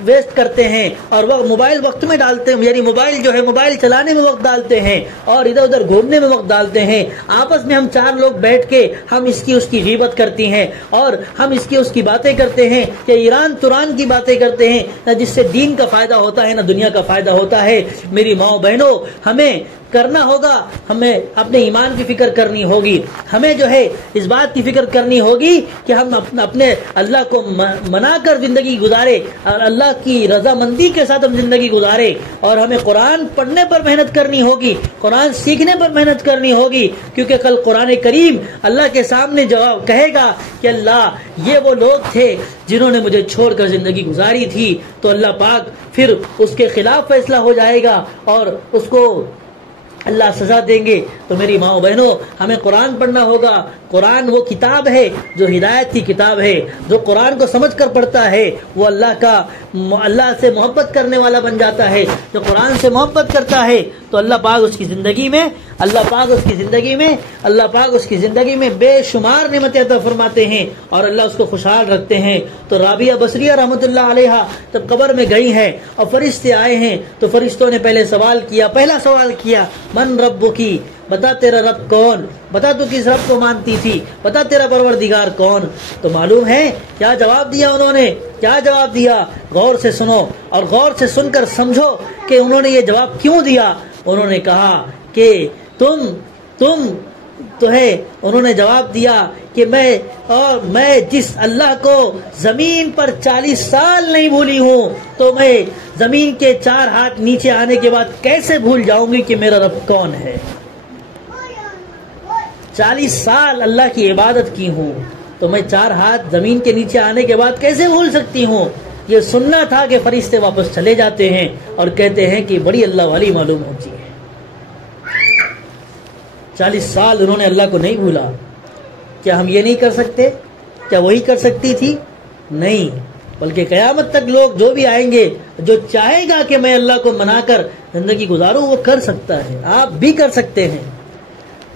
ویسٹ کرتے ہیں، اور موبائل وقت میں ڈالتے ہیں، یعنی موبائل چلانے میں وقت ڈالتے ہیں، اور ادھر ادھر گھومنے میں وقت ڈالتے ہیں۔ آپس میں ہم 4 لوگ بیٹھ کے ہم اس کی غیبت کرتی ہیں، اور ہم اس کی باتیں کرتے ہیں، کہ ایران توران کی باتیں کرتے ہیں، نہ جس سے دین کا فائدہ ہوتا ہے نہ دنیا کا فائدہ ہوتا ہے۔ میری ماؤں بہنوں، ہمیں کرنا ہوگا، ہمیں اپنے ایمان کی فکر کرنی ہوگی، ہمیں جو ہے اس بات کی فکر کرنی ہوگی کہ ہم اپنے اللہ کو منا کر زندگی گزارے، اور اللہ کی رضامندی کے ساتھ ہم زندگی گزارے، اور ہمیں قرآن پڑھنے پر محنت کرنی ہوگی، قرآن سیکھنے پر محنت کرنی ہوگی، کیونکہ کل قرآن کریم اللہ کے سامنے جواب کہے گا کہ اللہ، یہ وہ لوگ تھے جنہوں نے مجھے چھوڑ کر زندگی گزاری تھی، تو اللہ پاک پھر اس کے خلاف فیصلہ ہو جائے گا، اور اس کو اللہ سزا دیں گے۔ تو میری ماؤں بہنوں، ہمیں قرآن پڑھنا ہوگا۔ قرآن وہ کتاب ہے جو ہدایت کی کتاب ہے، جو قرآن کو سمجھ کر پڑھتا ہے وہ اللہ سے محبت کرنے والا بن جاتا ہے۔ جو قرآن سے محبت کرتا ہے تو اللہ پاک اس کی زندگی میں بے شمار نعمتیں عطا فرماتے ہیں، اور اللہ اس کو خوشحال رکھتے ہیں۔ تو رابعہ بصریہ رحمۃ اللہ علیہ جب قبر میں گئی ہیں اور فرشتے آئے ہیں، تو فرشتوں نے پہلا سوال کیا من ربکی، بتا تیرا رب کون، بتا تو کس رب کو مانتی تھی، بتا تیرا پروردگار کون۔ تو معلوم ہے کیا جواب دیا انہوں نے، کیا جواب دیا؟ غور سے سنو اور غور سے سن کر سمجھو کہ انہوں نے یہ جواب کیوں دیا۔ انہوں نے کہا کہ انہوں نے جواب دیا کہ میں جس اللہ کو زمین پر 40 سال نہیں بھولی ہوں، تو میں زمین کے 4 ہاتھ نیچے آنے کے بعد کیسے بھول جاؤں گی کہ میرا رب کون ہے۔ 40 سال اللہ کی عبادت کی ہوں، تو میں 4 ہاتھ زمین کے نیچے آنے کے بعد کیسے بھول سکتی ہوں۔ یہ سننا تھا کہ فرشتے واپس چلے جاتے ہیں اور کہتے ہیں کہ بڑی اللہ والی معلوم ہوتی ہے۔ 40 سال انہوں نے اللہ کو نہیں بھولا۔ کیا ہم یہ نہیں کر سکتے؟ کیا وہی کر سکتی تھی؟ نہیں، بلکہ قیامت تک لوگ جو بھی آئیں گے، جو چاہے گا کہ میں اللہ کو منا کر زندگی گزاروں، وہ کر سکتا ہے۔ آپ بھی کر سکتے ہیں۔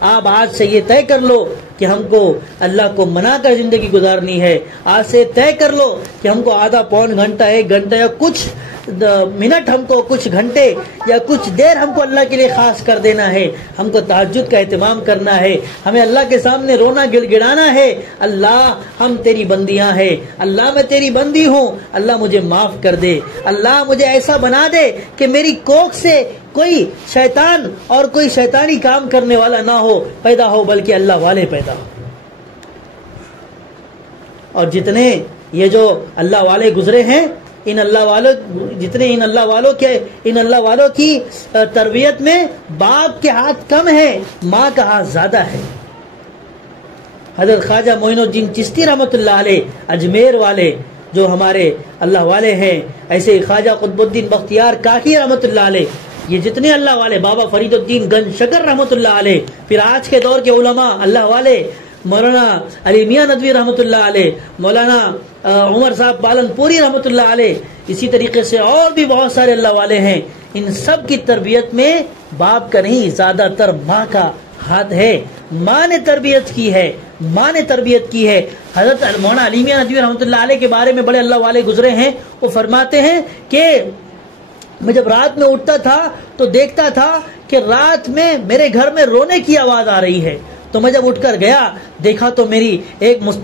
آپ آج سے یہ طے کر لو کہ ہم کو اللہ کو منا کر زندگی گزارنی ہے۔ آج سے طے کر لو کہ ہم کو آدھا پون گھنٹہ، 1 گھنٹہ یا کچھ منٹ، ہم کو کچھ گھنٹے یا کچھ دیر ہم کو اللہ کے لیے خاص کر دینا ہے۔ ہم کو تہجد کا اہتمام کرنا ہے، ہمیں اللہ کے سامنے رونا گڑ گڑانا ہے۔ اللہ، ہم تیری بندیاں ہیں، اللہ میں تیری بندی ہوں، اللہ مجھے معاف کر دے، اللہ مجھے ایسا بنا دے کہ میری کوکھ سے کوئی شیطان اور کوئی شیطانی کام کرنے والا نہ پیدا ہو، بلکہ اللہ والے پیدا ہو۔ اور جتنے یہ جو اللہ والے گزرے ہیں، ان اللہ والوں کی تربیت میں باپ کے ہاتھ کم ہے، ماں کا ہاتھ زیادہ ہے۔ حضرت خواجہ معین الدین چشتی رحمۃ اللہ علیہ اجمیر والے جو ہمارے اللہ والے ہیں، ایسے خواجہ قطب الدین بختیار کاکی رحمۃ اللہ علیہ، یہ جتنے اللہ والے، بابا فرید الدین گنج شکر رحمۃ اللہ علیہ، پھر آج کے دور کے علماء اللہ والے، مولانا علی میاں ندوی رحمۃ اللہ علیہ، مولانا عمر صاحب پالن پوری رحمۃ اللہ علیہ، اسی طریقے سے اور بھی بہت سارے اللہ والے ہیں، ان سب کی تربیت میں باپ کا نہیں، زیادہ تر ماں کا ہاتھ ہے۔ ماں نے تربیت کی ہے۔ حضرت مولانا علی میاں ندوی رحمۃ اللہ علیہ کے بارے میں بڑے اللہ والے گزرے ہیں، وہ فرماتے ہیں کہ میں جب رات میں اٹھتا تھا تو دیکھتا تھا کہ رات میں میرے گھر میں رونے کی آواز آ رہی ہے، تو میں جب اٹھ کر گیا دیکھا تو میری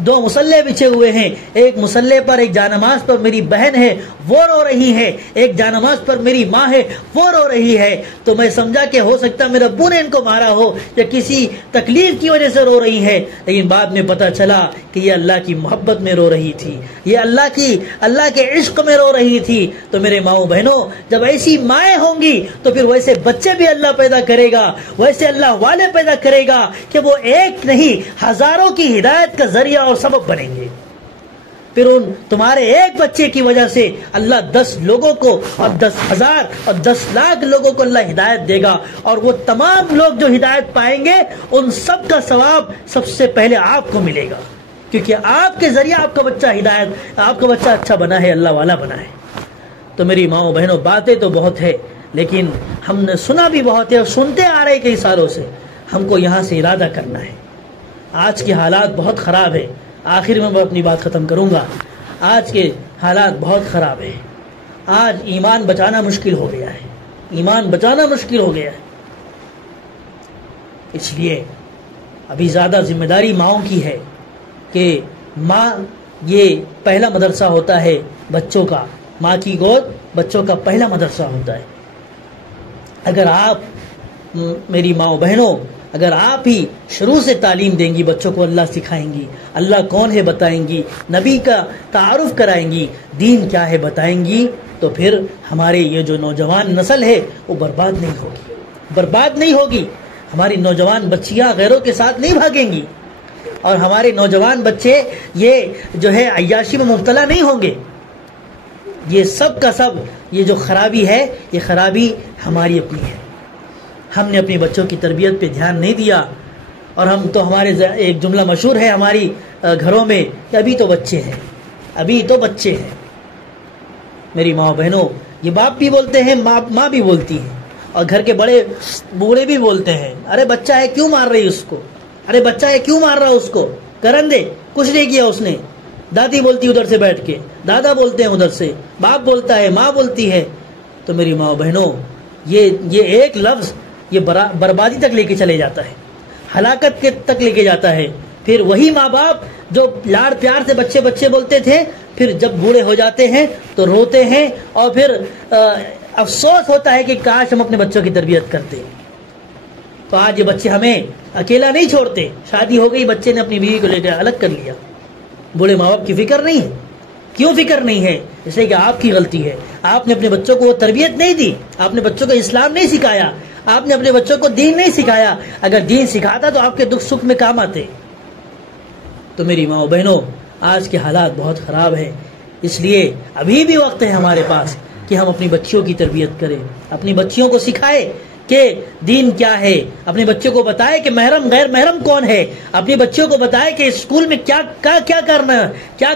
دو مسلح بچھے ہوئے ہیں، ایک مسلح پر ایک جانماز پر میری بہن ہے وہ رو رہی ہے، ایک جانماز پر میری ماں ہے وہ رو رہی ہے، تو میں سمجھا کہ ہو سکتا میرے ابو نے ان کو مارا ہو یا کسی تکلیف کی وجہ سے رو رہی ہے، لیکن بعد میں پتہ چلا کہ یہ اللہ کی محبت میں رو رہی تھی، یہ اللہ کے عشق میں رو رہی تھی۔ تو میرے ماؤں بہنوں، جب ایسی مائیں ہوں گی تو پھر ویسے بچے بھی اللہ پیدا کرے گا، ویسے اللہ والے پیدا کرے گا کہ وہ ایک نہیں ہزاروں کی ہدایت کا ذریعہ اور سبب بنیں گے۔ پھر ان تمہارے ایک بچے کی وجہ سے اللہ 10 لوگوں کو اور 10,000 اور 10 لاکھ لوگوں کو اللہ ہدایت دے گا، اور وہ تمام لوگ جو ہدایت پائیں گے ان سب کا ثواب سب سے پہلے آپ کو ملے گا، کیونکہ آپ کے ذریعے آپ کا بچہ اچھا بنا ہے، اللہ والا بنا ہے۔ تو میری ماؤں بہنوں، باتیں تو بہت ہے لیکن ہم نے سنا بھی بہت ہے اور سنتے آ رہے کئی سالوں سے، ہم کو یہاں سے ارادہ کرنا ہے۔ آج کے حالات بہت خراب ہے، آخر میں اپنی بات ختم کروں گا۔ آج کے حالات بہت خراب ہیں، آج ایمان بچانا مشکل ہو گیا ہے، اس لیے ابھی زیادہ ذمہ داری ماؤں کی ہے کہ ماں یہ پہلا مدرسہ ہوتا ہے بچوں کا، ماں کی گود بچوں کا پہلا مدرسہ ہوتا ہے۔ اگر آپ میری ماں بہنوں، اگر آپ ہی شروع سے تعلیم دیں گی، بچوں کو اللہ سکھائیں گی، اللہ کون ہے بتائیں گی، نبی کا تعارف کرائیں گی، دین کیا ہے بتائیں گی، تو پھر ہمارے یہ جو نوجوان نسل ہے وہ برباد نہیں ہوگی۔ ہماری نوجوان بچیاں غیروں کے ساتھ نہیں بھاگیں گی، اور ہمارے نوجوان بچے یہ جو ہے عیاشی میں مبتلا نہیں ہوں گے۔ یہ سب کا سب یہ جو خرابی ہے، یہ خرابی ہماری اپنی ہے۔ ہم نے اپنے بچوں کی تربیت پہ دھیان نہیں دیا، اور ہمارے ایک جملہ مشہور ہے ہماری گھروں میں کہ ابھی تو بچے ہیں۔ میری ماں بہنوں، یہ باپ بھی بولتے ہیں، ماں بھی بولتی ہے، اور گھر کے بڑے بوڑھے بھی بولتے ہیں، ارے بچہ ہے کیوں مار رہی اس کو، ارے بچہ ہے کیوں مار رہا اس کو، کرن دے، کچھ نہیں کیا اس نے۔ دادی بولتی ادھر سے بیٹھ کے، دادا بولتے ہیں ادھر سے، باپ بولتا ہے، ماں بولتی ہے۔ تو میری ماں بہنوں، یہ ایک لفظ یہ بربادی تک لے کے چلے جاتا ہے، ہلاکت کے تک لے کے جاتا ہے۔ پھر وہی ماں باپ جو لاڑ پیار سے بچے بولتے تھے، پھر جب بوڑھے ہو جاتے ہیں تو روتے ہیں، اور پھر افسوس ہوتا ہے کہ کاش ہم اپنے بچوں کی تربیت کرتے۔ تو آج یہ بچے ہمیں اکیلا نہیں چھوڑتے، شادی ہو گئی، بچے نے اپنی بیوی کو لے کر الگ کر لیا، بوڑھے ماں باپ کی فکر نہیں ہے۔ کیوں فکر نہیں ہے؟ اس لیے کہ آپ کی غلطی ہے، آپ نے اپنے بچوں کو وہ تربیت نہیں دی، آپ نے بچوں کو اسلام نہیں سکھایا، آپ نے اپنے بچوں کو دین نہیں سکھایا۔ اگر دین سکھاتا تو آپ کے دکھ سکھ میں کام آتے۔ تو میری ماں بہنوں، آج کے حالات بہت خراب ہیں، اس لیے ابھی بھی وقت ہے ہمارے پاس کہ ہم اپنی بچیوں کی تربیت کریں، اپنی بچیوں کو سکھائے کہ دین کیا ہے، اپنے بچوں کو بتائے کہ محرم غیر محرم کون ہے، اپنے بچوں کو بتائے کہ اسکول میں کیا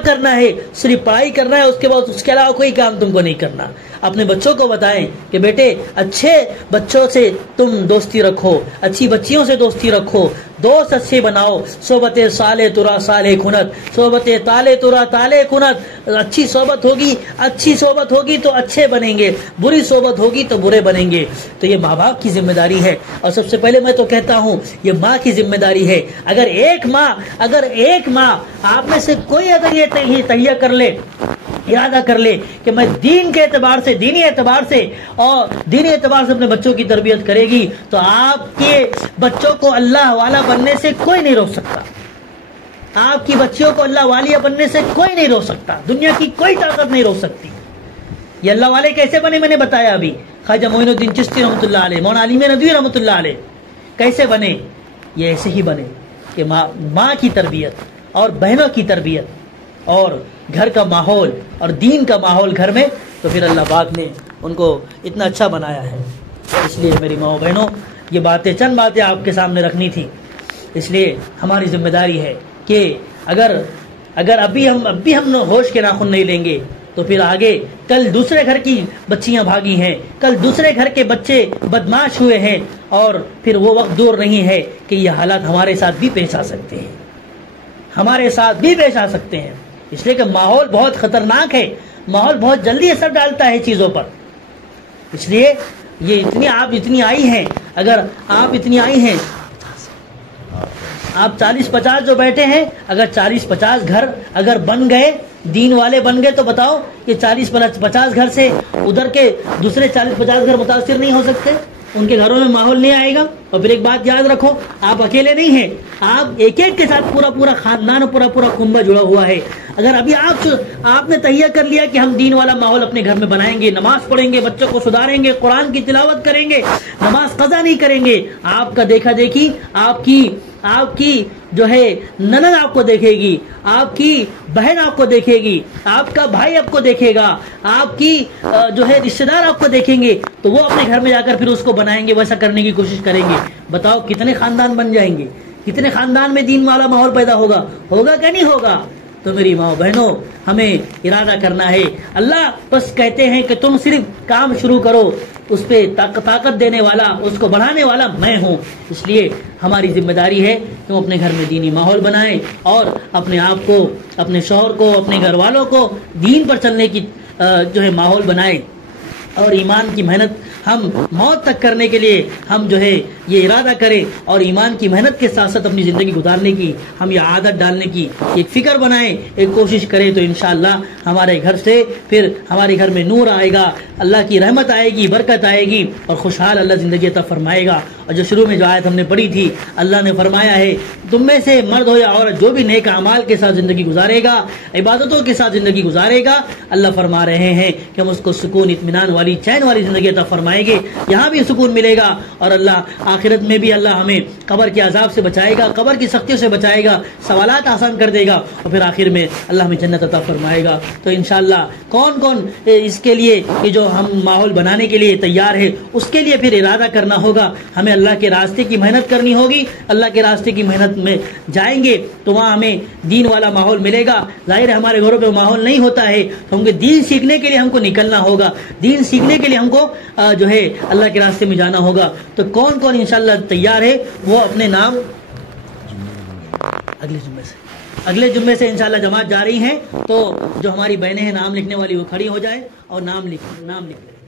کرنا ہے، صرف پڑھائی کرنا ہے، اس کے بعد اس کے علاوہ کوئی کام تم کو نہیں کرنا۔ اپنے بچوں کو بتائیں کہ بیٹے اچھے بچوں سے تم دوستی رکھو، اچھی بچیوں سے دوستی رکھو، دوست اچھے بناؤ، صحبت صالح ترا صالح کنت، صحبت طالع ترا طالع کنت۔ اچھی صحبت ہوگی تو اچھے بنیں گے، بری صحبت ہوگی تو برے بنیں گے۔ تو یہ ماں باپ کی ذمہ داری ہے، اور سب سے پہلے میں تو کہتا ہوں یہ ماں کی ذمہ داری ہے۔ اگر ایک ماں آپ میں سے کوئی اگر یہ تہیہ کر لے، ارادہ کر لے کہ میں دینی اعتبار سے اپنے بچوں کی تربیت کرے گی، تو آپ کے بچوں کو اللہ والا بننے سے کوئی نہیں روک سکتا، آپ کی بچیوں کو اللہ والیہ بننے سے کوئی نہیں روک سکتا، دنیا کی کوئی طاقت نہیں روک سکتی۔ یہ اللہ والے کیسے بنے میں نے بتایا ابھی. خواجہ معین الدین چشتی رحمۃ اللہ علیہ, مولانا علی ندوی رحمۃ اللہ علیہ کیسے بنے؟ یہ ایسے ہی بنے کہ ماں کی تربیت اور بہنوں کی تربیت اور گھر کا ماحول اور دین کا ماحول گھر میں, تو پھر اللہ پاک نے ان کو اتنا اچھا بنایا ہے. اس لیے میری ماں و بہنوں, یہ باتیں چند باتیں آپ کے سامنے رکھنی تھی. اس لیے ہماری ذمہ داری ہے کہ اگر ابھی ہم ہوش کے ناخن نہیں لیں گے تو پھر آگے کل دوسرے گھر کی بچیاں بھاگی ہیں, کل دوسرے گھر کے بچے بدماش ہوئے ہیں, اور پھر وہ وقت دور نہیں ہے کہ یہ حالات ہمارے ساتھ بھی پیش آ سکتے ہیں, ہمارے ساتھ بھی پیش آ سکتے ہیں. اس لیے کہ ماحول بہت خطرناک ہے, ماحول بہت جلدی اثر ڈالتا ہے چیزوں پر. اس لیے یہ آپ اتنی آئی ہیں, اگر آپ اتنی آئی ہیں, آپ 40-50 جو بیٹھے ہیں, اگر 40-50 گھر اگر بن گئے, دین والے بن گئے, تو بتاؤ کہ 40-50 گھر سے ادھر کے دوسرے 40-50 گھر متاثر نہیں ہو سکتے؟ ان کے گھروں میں ماحول نہیں آئے گا. اور پھر ایک بات یاد رکھو, آپ اکیلے نہیں ہیں, آپ ایک کے ساتھ پورا خاندان, پورا کنبہ جڑا ہوا ہے. اگر ابھی آپ نے تہیہ کر لیا کہ ہم دین والا ماحول اپنے گھر میں بنائیں گے, نماز پڑھیں گے, بچوں کو سدھاریں گے, قرآن کی تلاوت کریں گے, نماز قضا نہیں کریں گے, آپ کا دیکھا دیکھی آپ کی جو ہے نند آپ کو دیکھے گی, آپ کی بہن آپ کو دیکھے گی, آپ کا بھائی آپ کو دیکھے گا, آپ کی جو ہے رشتہ دار آپ کو دیکھیں گے, تو وہ اپنے گھر میں جا کر پھر اس کو بنائیں گے, ویسا کرنے کی کوشش کریں گے. بتاؤ کتنے خاندان بن جائیں گے, کتنے خاندان میں دین والا ماحول پیدا ہوگا کہ نہیں ہوگا؟ تو میری ماں بہنوں, ہمیں ارادہ کرنا ہے. اللہ بس کہتے ہیں کہ تم صرف کام شروع کرو, اس پہ طاقت دینے والا, اس کو بڑھانے والا میں ہوں. اس لیے ہماری ذمہ داری ہے کہ ہم اپنے گھر میں دینی ماحول بنائیں, اور اپنے آپ کو, اپنے شوہر کو, اپنے گھر والوں کو دین پر چلنے کی جو ہے ماحول بنائیں. اور ایمان کی محنت ہم موت تک کرنے کے لیے ہم جو ہے یہ ارادہ کریں, اور ایمان کی محنت کے ساتھ ساتھ اپنی زندگی گزارنے کی ہم یہ عادت ڈالنے کی ایک فکر بنائیں, ایک کوشش کریں, تو انشاءاللہ ہمارے گھر سے پھر ہمارے گھر میں نور آئے گا, اللہ کی رحمت آئے گی, برکت آئے گی, اور خوشحال اللہ زندگی عطا فرمائے گا. اور جو شروع میں جو آیت ہم نے پڑھی تھی, اللہ نے فرمایا ہے تم میں سے مرد ہو یا عورت جو بھی نیک اعمال کے ساتھ زندگی گزارے گا, عبادتوں کے ساتھ زندگی گزارے گا, اللہ فرما رہے ہیں کہ ہم اس کو سکون, اطمینان والی, چین والی زندگی عطا فرمائیں گے. یہاں بھی سکون ملے گا, اور اللہ آخرت میں بھی اللہ ہمیں قبر کے عذاب سے بچائے گا, قبر کی سختیوں سے بچائے گا, سوالات آسان کر دے گا, اور پھر آخر میں اللہ ہمیں جنت عطا فرمائے گا. تو انشاءاللہ کون اس کے لیے یہ جو ہم ماحول بنانے کے لیے تیار ہے, اس کے لیے پھر ارادہ کرنا ہوگا. ہمیں اللہ کے راستے کی محنت کرنی ہوگی. اللہ کے راستے کی محنت میں جائیں گے تو وہاں ہمیں دین والا ماحول ملے گا. ظاہر ہے ہمارے گھروں پہ ماحول نہیں ہوتا ہے, تو ہم کو دین سیکھنے کے لیے ہم کو نکلنا ہوگا, دین سیکھنے کے لیے ہم کو جو ہے اللہ کے راستے میں جانا ہوگا. تو کون انشاءاللہ تیار ہے, وہ اپنے نام اگلے جمعے سے انشاءاللہ جماعت جا رہی ہیں. تو جو ہماری بہنیں ہیں نام لکھنے والی, وہ کھڑی ہو جائے اور نام لکھ لیں.